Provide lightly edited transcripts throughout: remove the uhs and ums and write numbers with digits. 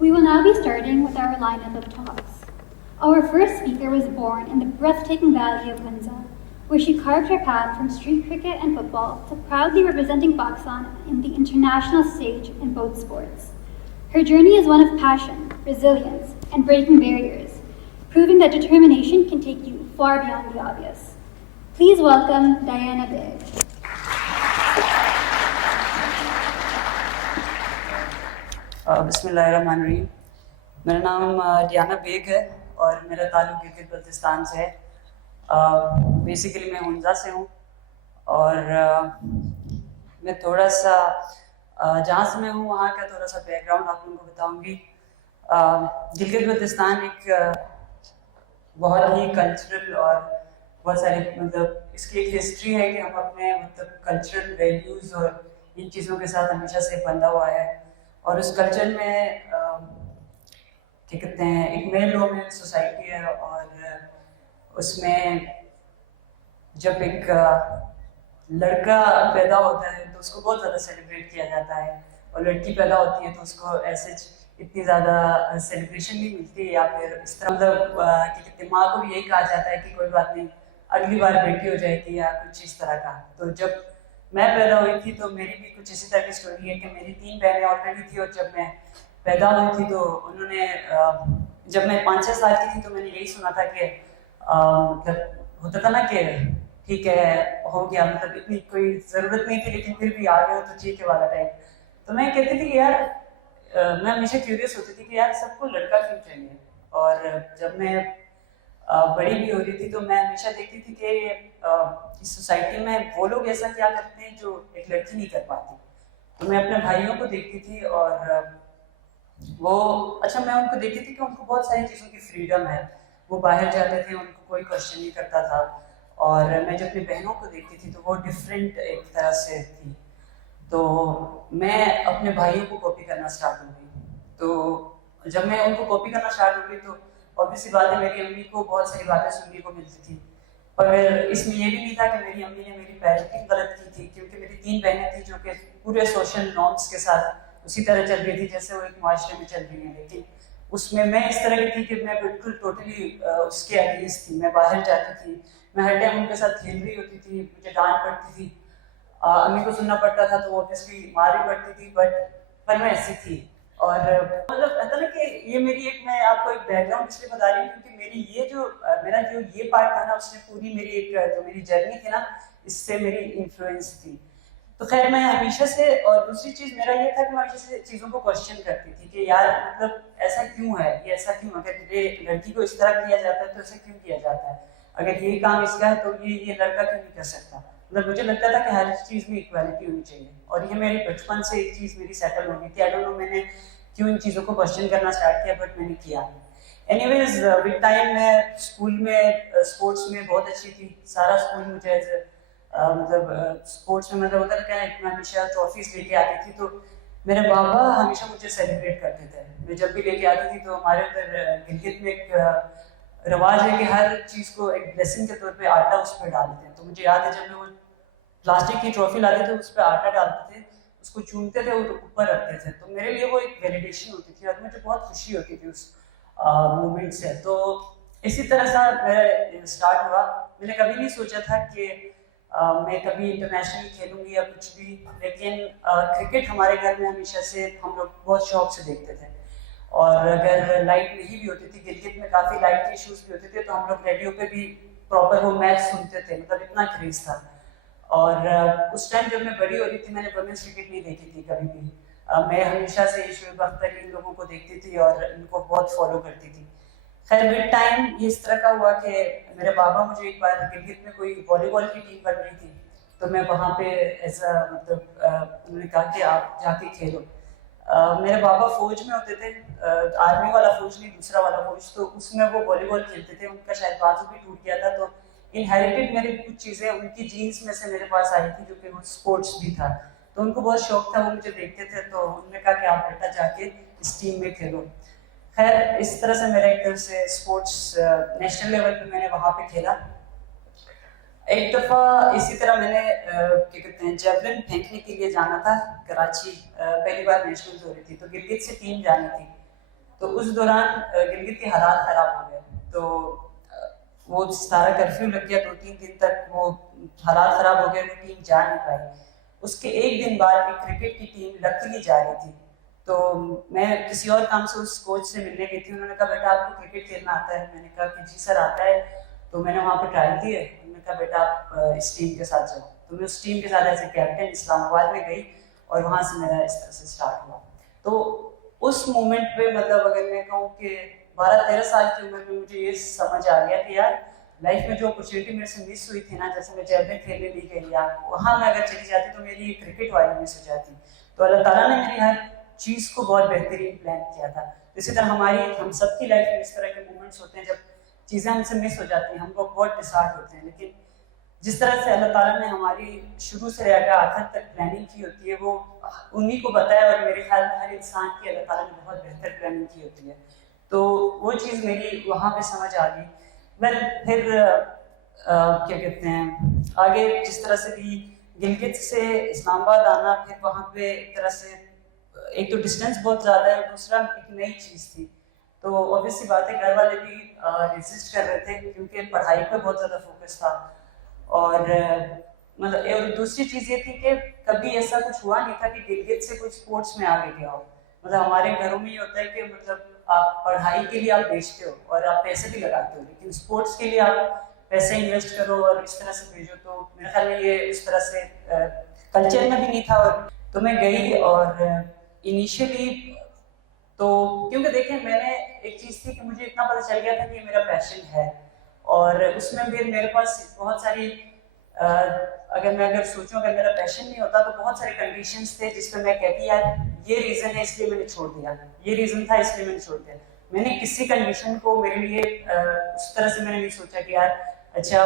We will now be starting with our lineup of talks. Our first speaker was born in the breathtaking valley of Windsor, where she carved her path from street cricket and football to proudly representing Pakistan in the international stage in both sports. Her journey is one of passion, resilience, and breaking barriers, proving that determination can take you far beyond the obvious. Please welcome Diana Baig. बिस्मिल्लाहिर्रहमानिर्रहीम। मेरा नाम Diana bag है और मेरा ताल्लुक गिलगित बल्तिस्तान से है। Basically मैं हुंजा से हूँ और मैं थोड़ा सा जहाँ से मैं हूँ वहाँ का थोड़ा सा बैकग्राउंड आप लोगों को बताऊँगी। गिलगित बल्तिस्तान एक बहुत ही कल्चरल और बहुत सारे मतलब इसकी एक हिस्ट्री है कि हम अपने मतलब कल्चरल वैल्यूज़ और इन चीज़ों के साथ हमेशा से बंधा हुआ है और उस कल्चर में क्या कहते हैं एक मेल डोमिनेंट सोसाइटी है और उसमें जब एक लड़का पैदा होता है तो उसको बहुत ज़्यादा सेलिब्रेट किया जाता है और लड़की पैदा होती है तो उसको ऐसे इतनी ज़्यादा सेलिब्रेशन नहीं मिलती है या फिर इस तरह मतलब क्या कहते हैं माँ को भी यही कहा जाता है कि कोई बात नहीं अगली बार बेटी हो जाएगी या कुछ इस तरह का। तो जब मैं पैदा हुई थी तो मेरी भी कुछ इसी तरह की स्टोरी है कि मेरी 3 बहनें ऑलरेडी थी और जब मैं पैदा हुई थी तो उन्होंने जब मैं 5-6 साल की थी तो मैंने यही सुना था कि मतलब होता था ना कि ठीक है हो गया मतलब इतनी कोई ज़रूरत नहीं थी लेकिन फिर भी आ गया तो ठीक है वाला टाइप। तो मैं कहती थी कि यार मैं हमेशा क्यूरियस होती थी कि यार सबको लड़का क्यों चाहिए। और जब मैं बड़ी भी हो रही थी तो मैं हमेशा देखती थी कि इस सोसाइटी में वो लोग ऐसा क्या करते हैं जो एक लड़की नहीं कर पाती। तो मैं अपने भाइयों को देखती थी और वो अच्छा मैं उनको देखती थी कि उनको बहुत सारी चीज़ों की फ्रीडम है, वो बाहर जाते थे उनको कोई क्वेश्चन नहीं करता था। और मैं जब अपनी बहनों को देखती थी तो वो डिफरेंट एक तरह से थी। तो मैं अपने भाइयों को कॉपी करना स्टार्ट हो गई। तो जब मैं उनको कॉपी करना स्टार्ट हो गई तो ऑब्वियसली बात है मेरी अम्मी को बहुत सारी बातें सुनने को मिलती थी पर इसमें ये भी नहीं था कि मेरी अम्मी ने मेरी पेरेंटिंग गलत की थी क्योंकि मेरी 3 बहनें थी जो कि पूरे सोशल नॉर्म्स के साथ उसी तरह चल रही थी जैसे वो एक माशरे में चल रही है। लेकिन उसमें मैं इस तरह की थी कि मैं बिल्कुल टोटली उसके अगेंस्ट थी। मैं बाहर जाती थी, मैं हर टाइम उनके साथ खेल रही होती थी, मुझे डांट पड़ती थी, अम्मी को सुनना पड़ता था तो ऑब्वियसली मार भी पड़ती थी पर मैं ऐसी थी। और मतलब ऐसा ना कि ये मेरी एक मैं आपको एक बैकग्राउंड इसलिए बता रही हूँ क्योंकि मेरी ये जो मेरा जो ये पार्ट था ना उसने पूरी मेरी एक जो मेरी जर्नी थी ना इससे मेरी इन्फ्लुएंस थी। तो खैर मैं हमेशा से और दूसरी चीज़ मेरा ये था कि मैं हमेशा से चीज़ों को क्वेश्चन करती थी कि यार मतलब ऐसा क्यों है, ये ऐसा क्यों, अगर ये लड़की को इस तरह किया जाता है तो ऐसा क्यों किया जाता है, अगर ये काम इसका है तो ये लड़का क्यों नहीं कर सकता। मतलब मुझे लगता था कि हर चीज़ में इक्वालिटी होनी चाहिए और ये मेरी बचपन से एक चीज़ मेरी सेटल हो गई थी। आई डोंट नो मैंने क्यों इन चीज़ों को क्वेश्चन करना स्टार्ट किया बट मैंने किया। एनीवेज विद टाइम मैं स्कूल में स्पोर्ट्स में बहुत अच्छी थी। सारा स्कूल मुझे मतलब स्पोर्ट्स में मतलब उधर क्या मैं हमेशा ट्रॉफीज लेके आती थी तो मेरे बाबा हमेशा मुझे सेलिब्रेट करते थे। मैं जब भी लेके आती थी तो हमारे उधर गिलगित में एक रिवाज है कि हर चीज़ को एक ब्लेसिंग के तौर पे आटा उस पर डालते हैं। तो मुझे याद है जब मैं वो प्लास्टिक की ट्रॉफी लाते थे उस पर आटा डालते थे, उसको चूमते थे और ऊपर रखते थे। तो मेरे लिए वो एक वैलिडेशन होती थी और मुझे बहुत खुशी होती थी उस मोमेंट से। तो इसी तरह से मेरा स्टार्ट हुआ। मैंने कभी नहीं सोचा था कि मैं कभी इंटरनेशनल खेलूंगी या कुछ भी, लेकिन क्रिकेट हमारे घर में हमेशा से हम लोग बहुत शौक से देखते थे। और अगर लाइट नहीं भी होती थी, गिलगित में काफ़ी लाइट के इश्यूज भी होते थे, तो हम लोग रेडियो पे भी प्रॉपर वो मैच सुनते थे, मतलब इतना क्रेज था। और उस टाइम जब मैं बड़ी हो रही थी मैंने वुमेन्स क्रिकेट नहीं देखी थी कभी भी। मैं हमेशा से शुएब अख्तर इन लोगों को देखती थी और इनको बहुत फॉलो करती थी। खैर विद टाइम ये इस तरह का हुआ कि मेरे बाबा मुझे एक बार गिलगित में कोई वॉलीबॉल की टीम बन रही थी तो मैं वहाँ पे ऐसा मतलब उन्होंने कहा कि आप जाके खेलो। मेरे बाबा फौज में होते थे, आर्मी वाला फौज नहीं दूसरा वाला फौज, तो उसमें वो वॉलीबॉल खेलते थे। उनका शायद बाजू भी टूट गया था तो इनहेरिटेड मेरी कुछ चीज़ें उनकी जीन्स में से मेरे पास आई थी जो कि वो स्पोर्ट्स भी था। तो उनको बहुत शौक था, वो मुझे देखते थे तो उन्होंने कहा कि आप बेटा जाके इस टीम में खेलो। खैर इस तरह से मेरा एक तरह से स्पोर्ट्स नेशनल लेवल पे मैंने वहाँ पे खेला। एक दफ़ा इसी तरह मैंने क्या कहते हैं जेवलिन फेंकने के लिए जाना था कराची, पहली बार नेशनल्स हो रही थी तो गिलगित से टीम जानी थी। तो उस दौरान गिलगित के हालात ख़राब हो गए, तो वो सारा कर्फ्यू लग गया, 2-3 दिन तक वो हालात ख़राब हो गए, वो टीम जा नहीं पाई। उसके एक दिन बाद एक क्रिकेट की टीम लकीली जा रही थी, तो मैं किसी और काम से उस कोच से मिलने गई थी। उन्होंने कहा बेटा आपको क्रिकेट खेलना आता है? मैंने कहा कि जी सर आता है। तो मैंने वहाँ पर ट्रायल दिए। उन्होंने कहा बेटा आप इस टीम के साथ जाओ। तो मैं उस टीम के साथ एज ए कैप्टन इस्लामाबाद में गई और वहाँ से मेरा इस तरह से स्टार्ट हुआ। तो उस मोमेंट पे मतलब अगर मैं कहूँ कि 12-13 साल की उम्र में मुझे ये समझ आ गया कि यार लाइफ में जो अपॉर्चुनिटी मेरे से मिस हुई थी ना, जैसे मैं जैवलिन खेलने ली गई या वहाँ मैं अगर चली जाती तो मेरी क्रिकेट वाली मिस हो जाती। तो अल्लाह ताला ने मेरी हर चीज़ को बहुत बेहतरीन प्लान किया था। इसी तरह हम सबकी लाइफ में इस तरह के मोमेंट्स होते हैं जब चीज़ें हमसे मिस हो जाती हैं, हम लोग बहुत डिसहार्ट होते हैं, लेकिन जिस तरह से अल्लाह ताला ने हमारी शुरू से लेकर आखिर तक प्लानिंग की होती है वो उन्हीं को पता है। और मेरे ख्याल में हर इंसान की अल्लाह ताला ने बहुत बेहतर प्लानिंग की होती है। तो वो चीज़ मेरी वहाँ पे समझ आ गई। फिर क्या कहते हैं, आगे जिस तरह से भी गिलगित से इस्लामाबाद आना, फिर वहाँ पे एक तरह से एक तो डिस्टेंस बहुत ज़्यादा है, दूसरा एक नई चीज़ थी, तो ऑब्वियसली बात है घर वाले भी रेजिस्ट कर रहे थे क्योंकि पढ़ाई पर बहुत ज़्यादा फोकस था। और मतलब और दूसरी चीज़ ये थी कि कभी ऐसा कुछ हुआ नहीं था कि गिलगित से कोई स्पोर्ट्स में आगे गया हो। मतलब हमारे घरों में ये होता है कि मतलब आप पढ़ाई के लिए आप बेचते हो और आप पैसे भी लगाते हो, लेकिन स्पोर्ट्स के लिए आप पैसे इन्वेस्ट करो और इस तरह से भेजो। तो मेरे ख्याल में ये इस तरह से कल्चर में भी नहीं था। और तो मैं गई और इनिशियली तो क्योंकि देखें मैंने एक चीज़ थी कि मुझे इतना पता चल गया था कि ये मेरा पैशन है, और उसमें भी मेरे पास बहुत सारी अगर सोचूं अगर मेरा पैशन नहीं होता तो बहुत सारे कंडीशंस थे जिस पे मैं कहती यार ये रीज़न है इसलिए मैंने छोड़ दिया, ये रीज़न था इसलिए मैंने छोड़ दिया। मैंने किसी कंडीशन को मेरे लिए उस तरह से मैंने नहीं सोचा कि यार अच्छा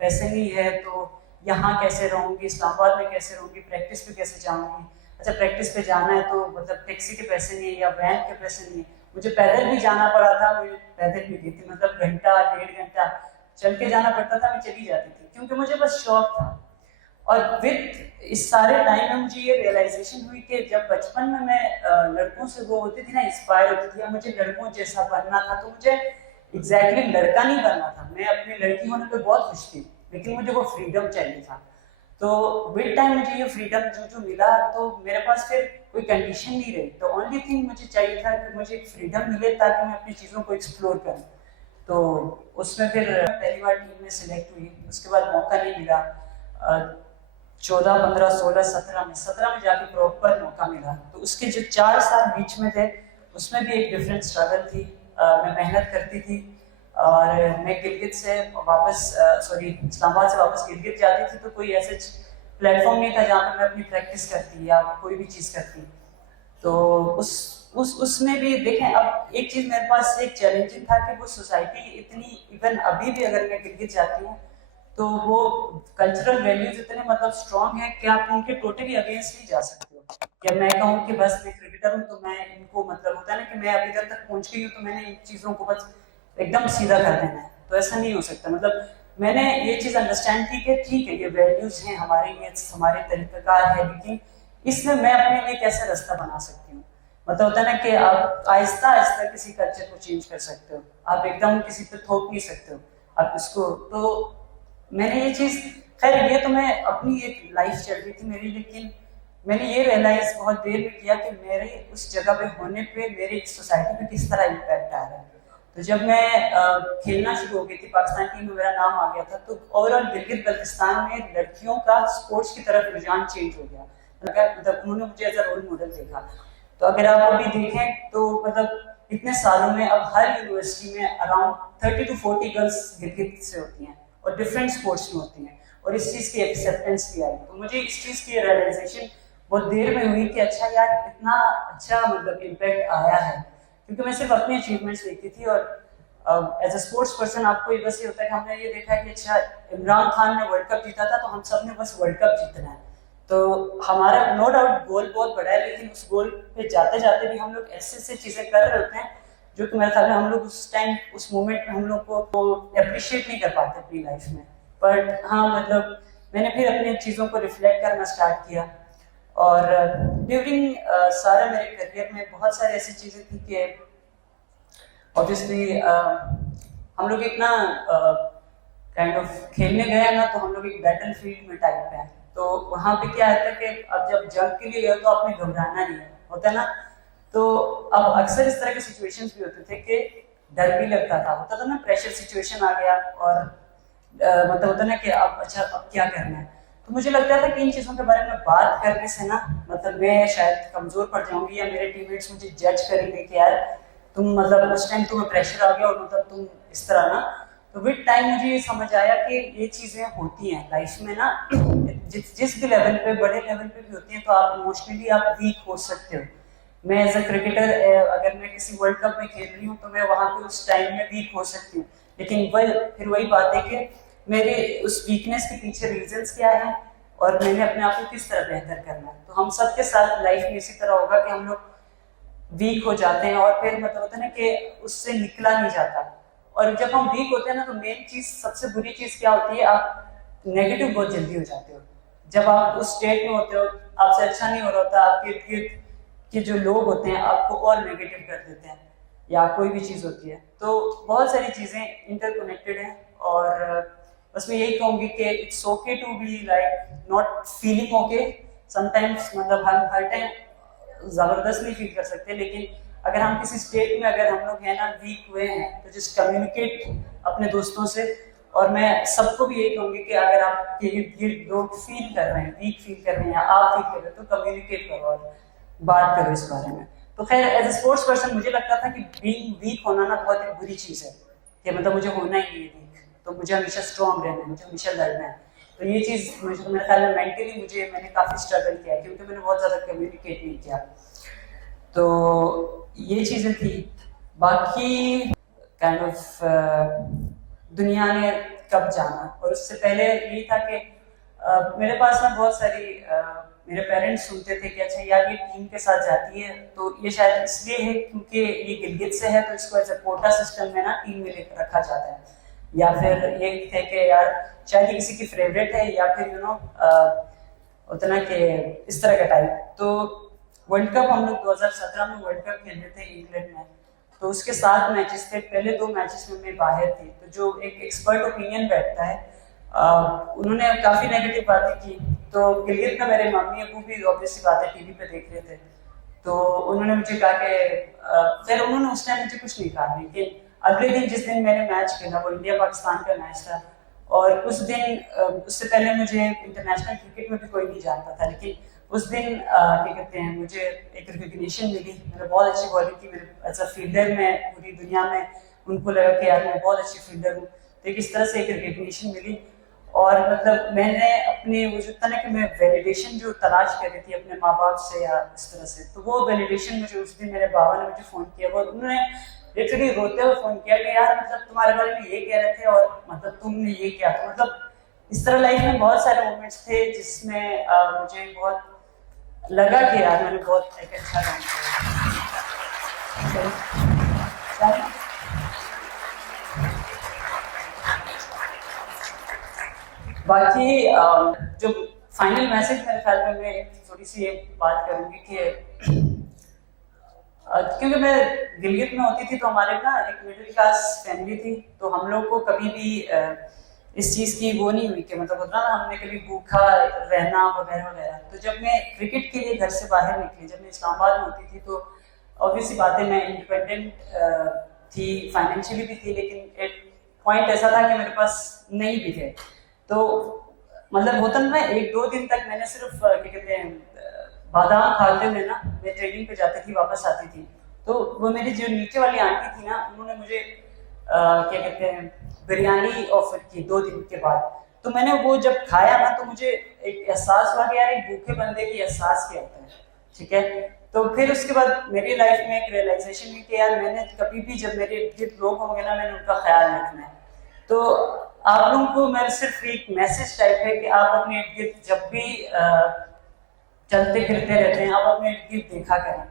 पैसे नहीं है तो यहाँ कैसे रहूँगी, इस्लामाबाद में कैसे रहूँगी, प्रैक्टिस पे कैसे जाऊँगी। अच्छा प्रैक्टिस पे जाना है तो मतलब टैक्सी के पैसे नहीं है या वैन के पैसे नहीं है, मुझे पैदल भी जाना पड़ा था। मुझे पैदल भी गई थी, मतलब घंटा 1.5 घंटा चल के जाना पड़ता था, मैं चली जाती थी क्योंकि मुझे बस शौक था। और विद इस सारे टाइम में मुझे ये रियलाइजेशन हुई कि जब बचपन में मैं लड़कों से वो होती थी ना, इंस्पायर होती थी, मुझे लड़कों जैसा बनना था, तो मुझे एग्जैक्टली लड़का नहीं बनना था। मैं अपनी लड़की होने पे बहुत खुश थी, लेकिन मुझे वो फ्रीडम चाहिए था। तो विद टाइम मुझे ये फ्रीडम जो मिला तो मेरे पास फिर कोई कंडीशन नहीं रही। तो ओनली थिंग मुझे चाहिए था कि मुझे एक फ्रीडम मिले ताकि मैं अपनी चीज़ों को एक्सप्लोर करूँ। तो उसमें फिर पहली बार टीम में सिलेक्ट हुई, उसके बाद मौका नहीं मिला। 14, 15, 16, 17 में जाके प्रॉपर मौका मिला। तो उसके जो 4 साल बीच में थे उसमें भी एक डिफरेंट स्ट्रगल थी। मैं मेहनत करती थी और मैं गिलगित से वापस इस्लामाबाद से वापस गिलगित जाती थी तो कोई ऐसे प्लेटफॉर्म नहीं था जहाँ पर मैं अपनी प्रैक्टिस करती या कोई भी चीज़ करती। तो उसमें भी देखें, अब एक चीज़ मेरे पास एक चैलेंजिंग था कि वो सोसाइटी इतनी, इवन अभी भी अगर मैं गिलगित जाती हूँ तो वो कल्चरल वैल्यूज इतने मतलब स्ट्रॉन्ग है कि आप उनके टोटली अगेंस्ट नहीं जा सकते हो। क्या मैं कहूँ कि बस मैं क्रिकेटर हूँ तो मैं इनको मतलब होता है ना कि मैं अभी इधर तक पहुँच गई हूँ तो मैंने इन चीज़ों को बस एकदम सीधा कर देना है, तो ऐसा नहीं हो सकता। मतलब मैंने ये चीज़ अंडरस्टैंड की कि ठीक है ये वैल्यूज हैं हमारे, ये हमारे तरीक़ाकार है, लेकिन इसमें मैं अपने लिए कैसे रास्ता बना सकती हूँ। मतलब होता है ना कि आप आहिस्ता आहिस्ता किसी कल्चर को चेंज कर सकते हो, आप एकदम किसी पे थोप नहीं सकते हो आप इसको। तो मैंने ये चीज़, खैर ये तो मैं अपनी एक लाइफ चल रही थी मेरी, लेकिन मैंने ये रियलाइज बहुत देर में किया कि मेरे उस जगह पे होने पे मेरे सोसाइटी पे किस तरह इम्पैक्ट आ रहा है। तो जब मैं खेलना शुरू हो गई थी, पाकिस्तान टीम में मेरा नाम आ गया था, तो ओवरऑल गिलगित बल्तिस्तान में लड़कियों का स्पोर्ट्स की तरफ रुझान चेंज हो गया। मतलब उन्होंने मुझे एज अ रोल मॉडल देखा। तो अगर आप अभी देखें तो मतलब इतने सालों में अब हर यूनिवर्सिटी में अराउंड 30 to 40 गर्ल्स गिलगित से होती हैं और डिफरेंट स्पोर्ट्स में होती हैं, और इस चीज़ की एक्सेप्टेंस भी आई। तो मुझे इस चीज़ की रियलाइजेशन बहुत देर में हुई कि अच्छा यार इतना अच्छा मतलब इम्पैक्ट आया है, क्योंकि मैं सिर्फ अपनी अचीवमेंट्स देखती थी। और एज अ स्पोर्ट्स पर्सन आपको ये बस ये होता है कि हमने ये देखा है कि अच्छा इमरान खान ने वर्ल्ड कप जीता था तो हम सब ने बस वर्ल्ड कप जीतना है। तो हमारा नो डाउट गोल बहुत बड़ा है, लेकिन उस गोल पे जाते जाते भी हम लोग ऐसे चीज़ें कर रहे होते हैं जो कि मेरे ख्याल में हम लोग उस टाइम उस मोमेंट में हम लोग को अप्रिशिएट नहीं कर पाते अपनी लाइफ में। बट हाँ मतलब मैंने फिर अपनी चीज़ों को रिफ्लेक्ट करना स्टार्ट किया। और ड्यूरिंग सारा मेरे करियर में बहुत सारी ऐसी चीज़ें थी कि ऑब्वियसली हम लोग एक ना काइंड ऑफ खेलने गए हैं ना, तो हम लोग एक बैटल फील्ड में टाइप पे हैं। तो वहाँ पे क्या है कि अब जब जंग के लिए गए तो आपने घबराना नहीं है, होता है ना। तो अब अक्सर इस तरह के सिचुएशंस भी होते थे कि डर भी लगता था, होता था ना, प्रेशर सिचुएशन आ गया और मतलब होता ना कि अब अच्छा अब क्या करना है। तो मुझे लगता था कि इन चीज़ों के बारे में बात करने से ना मतलब मैं शायद कमज़ोर पड़ जाऊंगी, या मेरे टीममेट्स मुझे जज करेंगे कि यार तुम मतलब उस टाइम तुम्हें प्रेशर आ गया और मतलब तुम इस तरह ना। तो विद टाइम मुझे ये समझ आया कि ये चीज़ें होती हैं लाइफ में ना, जिस भी लेवल पे, बड़े लेवल पे भी होती हैं। तो आप इमोशनली आप वीक हो सकते हो। मैं एज अ क्रिकेटर अगर मैं किसी वर्ल्ड कप में खेल रही हूँ तो मैं वहाँ पे उस टाइम में वीक हो सकती हूँ, लेकिन फिर वही बात है कि मेरे उस वीकनेस के पीछे रीजंस क्या है और मैंने अपने आप को किस तरह बेहतर करना है। तो हम सबके साथ लाइफ में इसी तरह होगा कि हम लोग वीक हो जाते हैं और फिर मतलब होता है ना कि उससे निकला नहीं जाता। और जब हम वीक होते हैं ना, तो मेन चीज, सबसे बुरी चीज क्या होती है, आप नेगेटिव बहुत जल्दी हो जाते हो। जब आप उस स्टेट में होते हो, आपसे अच्छा नहीं हो रहा होता, आपके इर्द गिर्द के जो लोग होते हैं आपको और नेगेटिव कर देते हैं, या कोई भी चीज होती है। तो बहुत सारी चीजें इंटरकनेक्टेड हैं और बस मैं यही कहूंगी कि it's okay to be like not feeling okay sometimes. मतलब हम हर टाइम जबरदस्त नहीं फील कर सकते, लेकिन अगर हम किसी स्टेट में अगर हम लोग हैं ना वीक हुए हैं, तो जस्ट कम्युनिकेट अपने दोस्तों से। और मैं सबको भी यही कहूंगी कि अगर आप ये लोग फील कर रहे हैं, वीक फील कर रहे हैं या आप फील कर रहे हैं, तो कम्युनिकेट करो और बात करो इस बारे में। तो खैर एज ए स्पोर्ट्स पर्सन मुझे लगता था कि बीइंग वीक होना ना बहुत एक बुरी चीज़ है, कि मतलब मुझे होना ही नहीं है वीक, तो मुझे हमेशा स्ट्रॉन्ग रहना है, मुझे हमेशा लड़ना है। तो ये चीज़ मुझे, मेरे ख्याल में मेंटली मैंने काफ़ी स्ट्रगल किया है, क्योंकि मैंने बहुत ज़्यादा कम्युनिकेट नहीं किया। तो ये चीज़ें थी। बाकी काइंड ऑफ दुनिया ने कब जाना, और उससे पहले यही था कि मेरे पास ना बहुत सारी मेरे पेरेंट्स सुनते थे कि अच्छा यार ये टीम के साथ जाती है, तो ये शायद इसलिए है क्योंकि ये गिलगित से है, तो इसको एज ए कोटा सिस्टम में ना टीम में लेकर रखा जाता है। या फिर ये थे कि यार शायद ये किसी की फेवरेट है, या फिर यू नो उतना के इस तरह का टाइप। तो वर्ल्ड कप हम लोग 2017 में वर्ल्ड कप खेल रहे थे इंग्लैंड में, तो उसके 7 मैचेस थे, पहले 2 मैचेस में मैं बाहर थी। तो जो एक एक्सपर्ट ओपिनियन बैठता है, उन्होंने काफ़ी नेगेटिव बातें की। तो गिलगित में मेरे मम्मी अबू भी ऑब्वियसली बातें टीवी पे देख रहे थे, तो उन्होंने मुझे कहा कि फिर उन्होंने उस टाइम मुझे कुछ नहीं कहा, लेकिन अगले दिन जिस दिन मैंने मैच खेला वो इंडिया पाकिस्तान का मैच था, और उस दिन उससे पहले मुझे इंटरनेशनल क्रिकेट में भी कोई नहीं जानता था, लेकिन उस दिन क्या कहते हैं, मुझे एक रिकग्निशन मिली। मैंने बहुत अच्छी बॉलिंग की, मेरे एज अ फील्डर में पूरी दुनिया में उनको लगा कि यार मैं बहुत अच्छी फील्डर हूँ। तो इस तरह से एक रिकग्निशन मिली, और मतलब मैंने अपने वो जो था ना कि मैं वैलिडेशन जो तलाश कर रही थी अपने माँ बाप से या इस तरह से, तो वो वैलिडेशन मुझे उस दिन मेरे बाबा ने मुझे फ़ोन किया, वो उन्होंने लिटरली रोते हुए फ़ोन किया कि यार मतलब तुम्हारे बारे में ये कह रहे थे और मतलब तुमने ये किया। तो मतलब इस तरह लाइफ में बहुत सारे मोमेंट्स थे जिसमें मुझे बहुत लगा कि यार मैंने बहुत एक अच्छा काम किया। बाकी जो फाइनल मैसेज मेरे ख्याल में मैं थोड़ी सी ये बात करूंगी कि क्योंकि मैं गिलगित में होती थी, तो हमारे ना एक मिडिल क्लास फैमिली थी, तो हम लोग को कभी भी इस चीज़ की वो नहीं हुई कि मतलब होता ना हमने कभी भूखा रहना वगैरह वगैरह। तो जब मैं क्रिकेट के लिए घर से बाहर निकली, जब मैं इस्लामाबाद में होती थी, तो ऑब्वियसली बात है मैं इंडिपेंडेंट थी, फाइनेंशियली भी थी, लेकिन एक पॉइंट ऐसा था कि मेरे पास नहीं भी थे। तो मतलब होता ना 1-2 दिन तक मैंने सिर्फ क्या कहते हैं बादाम खाते हुए ना मैं ट्रेनिंग पे जाती थी, वापस आती थी। तो वो मेरी जो नीचे वाली आंटी थी ना, उन्होंने मुझे क्या कहते हैं बिरयानी ऑफर की 2 दिन के बाद। तो मैंने वो जब खाया ना, तो मुझे एक एहसास हुआ कि यार एक भूखे बंदे की एहसास क्या होता है, ठीक है। तो फिर उसके बाद मेरी लाइफ में एक रियलाइजेशन हुई कि यार मैंने कभी भी जब मेरे इर्द लोग होंगे ना, मैंने उनका ख्याल रखना है। तो आप लोगों को मैं सिर्फ एक मैसेज टाइप है कि आप अपने इर्द गिर्द जब भी चलते फिरते रहते हैं, आप अपने इर्द गिर्द देखा करें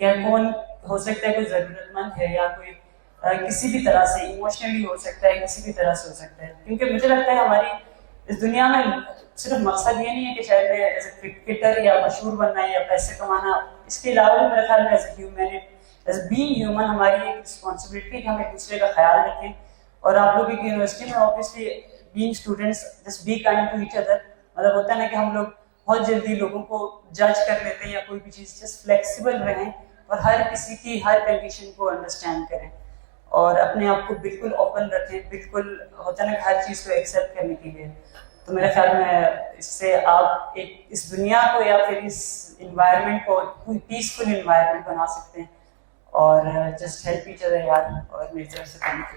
क्या कौन हो सकता है, कोई ज़रूरतमंद है या कोई किसी भी तरह से इमोशनली हो सकता है, किसी भी तरह से हो सकता है। क्योंकि मुझे लगता है हमारी इस दुनिया में सिर्फ मकसद ये नहीं है कि शायद मैं एज ए क्रिकेटर या मशहूर बनना या पैसे कमाना, इसके अलावा भी मेरे ख्याल में एज बीइंग ह्यूमन हमारी एक रिस्पॉन्सिबिलिटी है कि हम एक दूसरे का ख्याल रखें। और आप लोग एक यूनिवर्सिटी में obviously being students just be kind to each other. मतलब होता है ना कि हम लोग बहुत जल्दी लोगों को जज कर लेते हैं या कोई भी चीज़, जस्ट फ्लेक्सिबल रहें और हर किसी की हर कंडीशन को अंडरस्टैंड करें और अपने आप को बिल्कुल ओपन रखें, बिल्कुल होता है ना हर चीज़ को एक्सेप्ट करने के लिए। तो मेरे ख्याल में इससे आप एक इस दुनिया को या फिर इस इन्वायरमेंट को कोई पीसफुल इन्वायरमेंट बना सकते हैं और जस्ट हेल्प ईच अदर यार। और मेरी तरफ से थैंक यू।